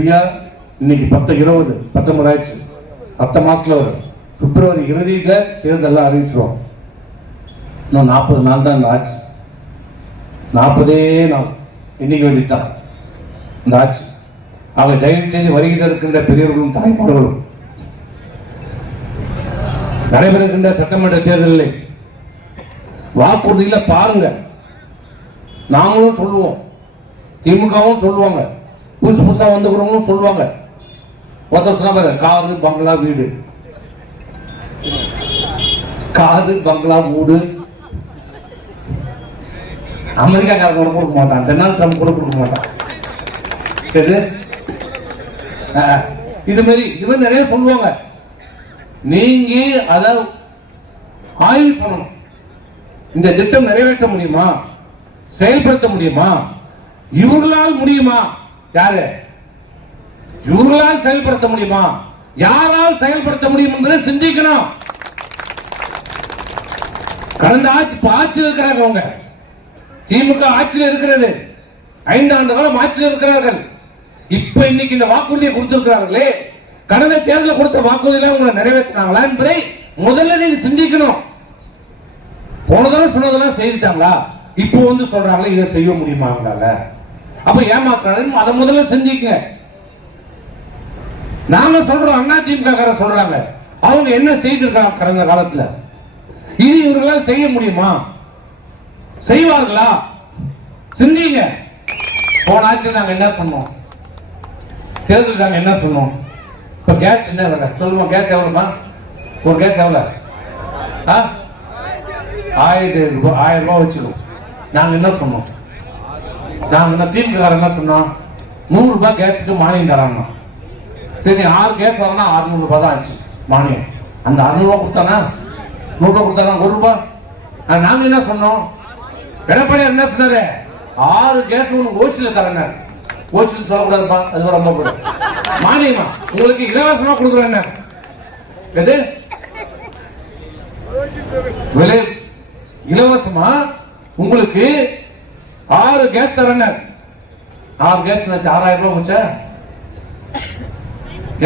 ஐயா இன்னைக்கு பத்து இருபது பத்தொன்பது ஆயிடுச்சு. பத்து மாசத்துல வரும். பிப்ரவரி இறுதியில தேர்தல் அறிவிச்சிருவோம். இன்னும் நாற்பது நாள் தான் இந்த ஆட்சி. நாற்பதே நாள். இன்னைக்கு வேண்டித்தான். இந்த ஆட்சி. ஆக தயவு செய்து வருகிற இருக்கின்ற பெரியவர்களும் தாய்மார்களும் நடைபெறுகின்ற சட்டமன்ற தேர்தலில் வாக்குறுதியில் பாருங்க. நாமளும் சொல்லுவோம். திமுகவும் சொல்லுவாங்க. புதுசு புதுசா வந்துக்கிறவங்களும் சொல்லுவாங்க. ஒருத்தர் சொன்னா காரு பங்களா வீடு. காரு பங்களா வீடு. அமெரிக்காக்காரன் கூட கொடுக்க மாட்டான். டொனால்ட் ட்ரம்ப் கூட கொடுக்க மாட்டான். எது இது மாதிரி இது மாதிரி நிறைய சொல்லுவாங்க. நீங்க அத ஆய்வு பண்ணணும். இந்த திட்டம் நிறைவேற்ற முடியுமா? செயல்படுத்த முடியுமா? இவர்களால் முடியுமா? யாரு? இவர்களால் செயல்படுத்த முடியுமா? யாரால் செயல்படுத்த முடியும் என்பதை சிந்திக்கணும். கடந்த ஆட்சி இப்ப ஆட்சியில் இருக்கிறாங்க அவங்க திமுக ஆட்சியில் இருக்கிறது. ஐந்தாண்டு காலம் ஆட்சியில் இருக்கிறார்கள். இப்ப இன்னைக்கு இந்த வாக்குறுதியை கொடுத்திருக்கிறார்களே. கடந்த தேர்தலில் கொடுத்த வாக்குறுதிகளை உங்களை நிறைவேற்றினாங்களா என்பதை முதல்ல நீங்க சிந்திக்கணும். போன தடவை சொன்னதெல்லாம் செய்துட்டாங்களா? இப்போ வந்து சொல்றாங்களே இதை செய்ய முடியுமா அவங்களால அப்ப ஏமாத்துறாங்க அதை முதல்ல செஞ்சுக்க நாங்க சொல்றோம் அண்ணா திமுக சொல்றாங்க. அவங்க என்ன செய்திருக்காங்க கடந்த காலத்துல? இது இவர்களால் செய்ய முடியுமா? செய்வார்களா? சிந்திங்க போன நாங்க என்ன சொன்னோம்? தேர்தல் நாங்க என்ன சொன்னோம்? இப்ப கேஸ் என்ன விலை? சொல்லுமா கேஸ் எவ்வளவுமா ஒரு கேஸ் எவ்வளவு? ஆ? ஆயிரத்தி ரூபாய் ஆயிரம் ரூபாய் வச்சுக்கோ நாங்க என்ன சொன்னோம்? நான் என்ன திமுக என்ன சொன்னோம் நூறு ரூபாய் கேஸுக்கு மானியம் தராங்க சரி ஆறு கேஸ் வரனா அறுநூறு ரூபாய் தான் ஆச்சு மானியம். அந்த அறுநூறுவா கொடுத்தானா? நூறுரூவா கொடுத்தானா? ஒரு ரூபாய். நாங்க என்ன சொன்னோம்? எடப்பாடி என்ன சொன்னாரு? ஆறு கேஸ் உனக்கு ஓசில தரேன் ஓசில சொல்லக்கூடாதுப்பா அது ரொம்ப போடும் மானியமா? உங்களுக்கு இலவசமா கொடுக்குறேன் எது விலை இலவசமா? உங்களுக்கு ஆறு கேஸ் தரேன் ஆறு கேஸ் ஆறாயிரம் ரூபாய் வச்சா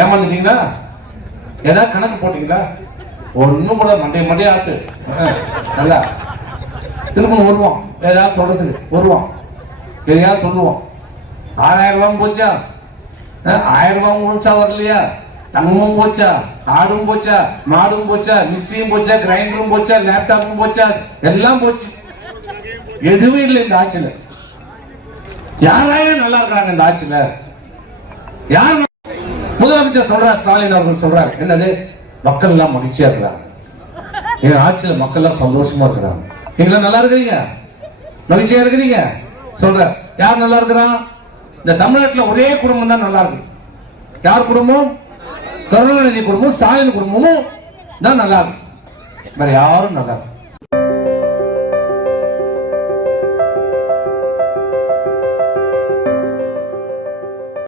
ஏமாந்துட்டீங்களா? ஏதாவது கணக்கு போட்டீங்களா? ஒன்றும் கூட மண்டை மண்டே ஆத்து. நல்லா. திரும்ப வருவோம். ஏதாவது சொல்றதுக்கு. வருவோம். எதையாவது சொல்லுவோம். ஆறாயிரம் ரூபாய் போச்சா? ஆயிரம் ரூபாய் முடிச்சா வரலையா? தங்கமும் போச்சா? ஆடும் போச்சா? மாடும் போச்சா? மிக்சியும் போச்சா? கிரைண்டரும் போச்சா? லேப்டாப்பும் போச்சா? எல்லாம் போச்சு. எதுவும் இல்லை இந்த ஆட்சியில. யாராயும் நல்லா இருக்காங்க இந்த ஆட்சியில? யார் முதலமைச்சர் சொல்றார் ஸ்டாலின் அவர்கள் சொல்றாரு என்னது? மக்கள் எல்லாம் மகிழ்ச்சியா இருக்கிறாங்க. எங்க ஆட்சியில மக்கள் எல்லாம் சந்தோஷமா இருக்கிறாங்க. நீங்க நல்லா இருக்கிறீங்க? மகிழ்ச்சியா இருக்கிறீங்க? சொல்ற யார் நல்லா இருக்கிறான்? இந்த தமிழ்நாட்டுல ஒரே குடும்பம் தான் நல்லா இருக்கு. யார் குடும்பம்? கருணாநிதி குடும்பம் ஸ்டாலின் குடும்பமும் தான் நல்லா இருக்கு. வேற யாரும் நல்லா இருக்கு